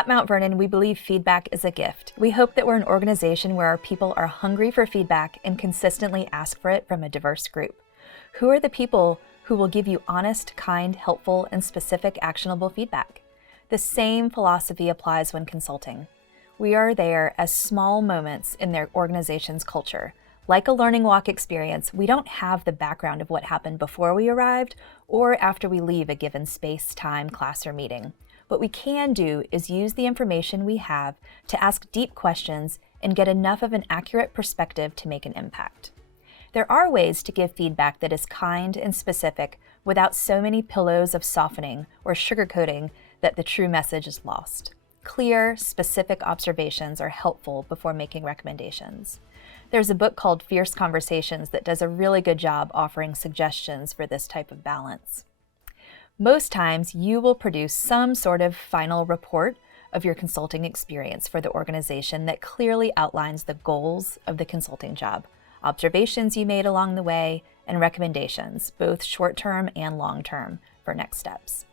At Mount Vernon, we believe feedback is a gift. We hope that we're an organization where our people are hungry for feedback and consistently ask for it from a diverse group. Who are the people who will give you honest, kind, helpful, and specific actionable feedback? The same philosophy applies when consulting. We are there as small moments in their organization's culture. Like a learning walk experience, we don't have the background of what happened before we arrived or after we leave a given space, time, class, or meeting. What we can do is use the information we have to ask deep questions and get enough of an accurate perspective to make an impact. There are ways to give feedback that is kind and specific without so many pillows of softening or sugarcoating that the true message is lost. Clear, specific observations are helpful before making recommendations. There's a book called Fierce Conversations that does a really good job offering suggestions for this type of balance. Most times, you will produce some sort of final report of your consulting experience for the organization that clearly outlines the goals of the consulting job, observations you made along the way, and recommendations, both short-term and long-term, for next steps.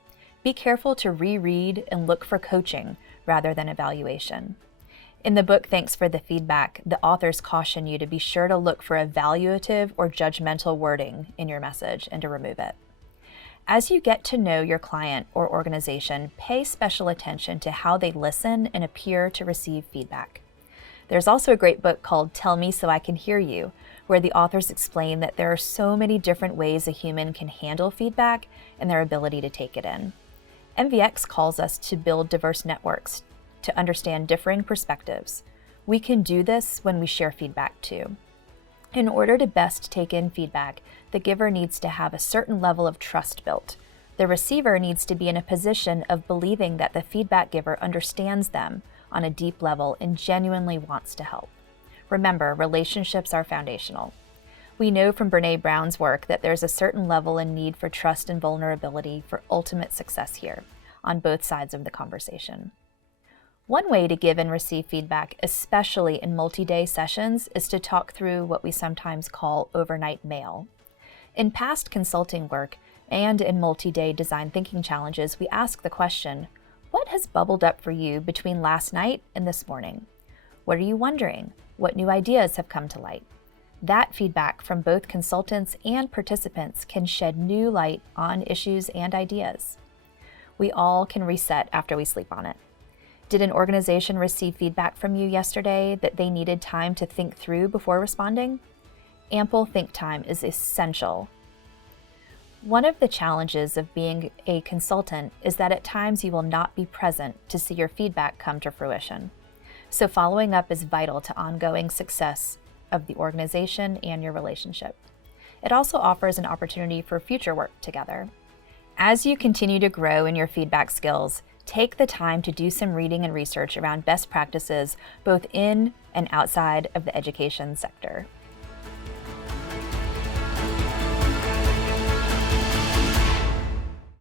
Be careful to reread and look for coaching rather than evaluation. In the book, Thanks for the Feedback, the authors caution you to be sure to look for evaluative or judgmental wording in your message and to remove it. As you get to know your client or organization, pay special attention to how they listen and appear to receive feedback. There's also a great book called Tell Me So I Can Hear You, where the authors explain that there are so many different ways a human can handle feedback and their ability to take it in. MVX calls us to build diverse networks to understand differing perspectives. We can do this when we share feedback too. In order to best take in feedback, the giver needs to have a certain level of trust built. The receiver needs to be in a position of believing that the feedback giver understands them on a deep level and genuinely wants to help. Remember, relationships are foundational. We know from Brené Brown's work that there's a certain level and need for trust and vulnerability for ultimate success here, on both sides of the conversation. One way to give and receive feedback, especially in multi-day sessions, is to talk through what we sometimes call overnight mail. In past consulting work and in multi-day design thinking challenges, we ask the question, what has bubbled up for you between last night and this morning? What are you wondering? What new ideas have come to light? That feedback from both consultants and participants can shed new light on issues and ideas. We all can reset after we sleep on it. Did an organization receive feedback from you yesterday that they needed time to think through before responding? Ample think time is essential. One of the challenges of being a consultant is that at times you will not be present to see your feedback come to fruition. So following up is vital to ongoing success of the organization and your relationship. It also offers an opportunity for future work together. As you continue to grow in your feedback skills, take the time to do some reading and research around best practices both in and outside of the education sector.